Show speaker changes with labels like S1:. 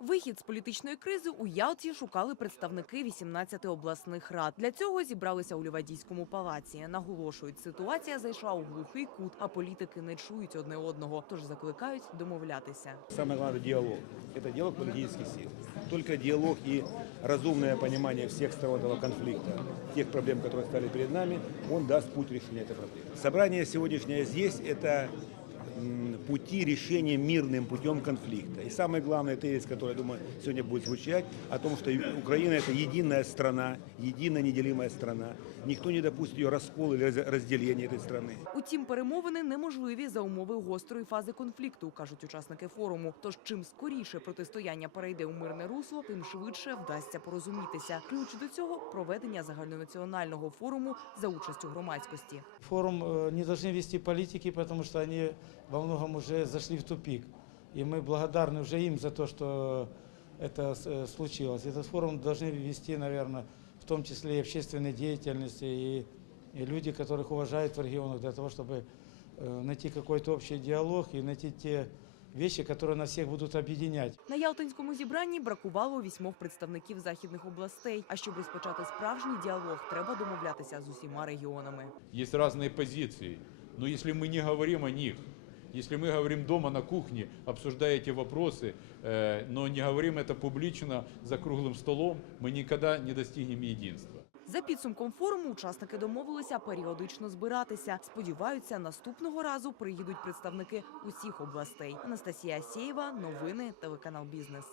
S1: Вихід з політичної кризи у Ялті шукали представники 18 обласних рад. Для цього зібралися у Лівадійському палаці. Наголошують, ситуація зайшла у глухий кут, а політики не чують одне одного, тож закликають домовлятися.
S2: Самое главное – диалог. Это диалог политических сил. Только диалог и разумное понимание всех сторон этого конфликта, тех проблем, которые стали перед нами, он даст путь решения этой проблемы. Собрание сегодняшнее здесь – это м, пути решения мирным путем конфликта. И самый главный тезис, который, я думаю, сегодня будет звучать, о том, что Украина – это единая страна, единая неделимая страна. Никто не допустит ее раскола или раз- разделения этой страны.
S1: Утім, перемовини неможливі за умови гострої фази конфлікту, кажуть учасники форуму. Тож чим скоріше протистояння перейде у мирне русло, тим швидше вдасться порозумітися. Ключ до цього проведення загальнонаціонального форуму за участю громадськості.
S3: Форум э, не должны вести политики, потому что они во многом уже зашли в тупик. И мы благодарны уже им за то, что это э, случилось. Этот форум должны вести, наверное, в том числе и общественной деятельности, и, и люди, которых уважают в регионах, для того, чтобы э, найти какой-то общий диалог и найти те вещи, которые нас всех будут объединять.
S1: На Ялтинському зібранні бракувало вісьмох представників західних областей. А щоб розпочати справжній діалог, треба домовлятися з усіма регіонами.
S4: Есть разные позиции. Но если мы не говорим о них, если мы говорим дома на кухне, обсуждая эти вопросы, э, но не говорим это публично за круглым столом, мы никогда не достигнем единства.
S1: За підсумком форуму учасники домовилися періодично збиратися. Сподіваються, наступного разу приїдуть представники усіх областей. Анастасія Сєєва, новини, телеканал Бізнес.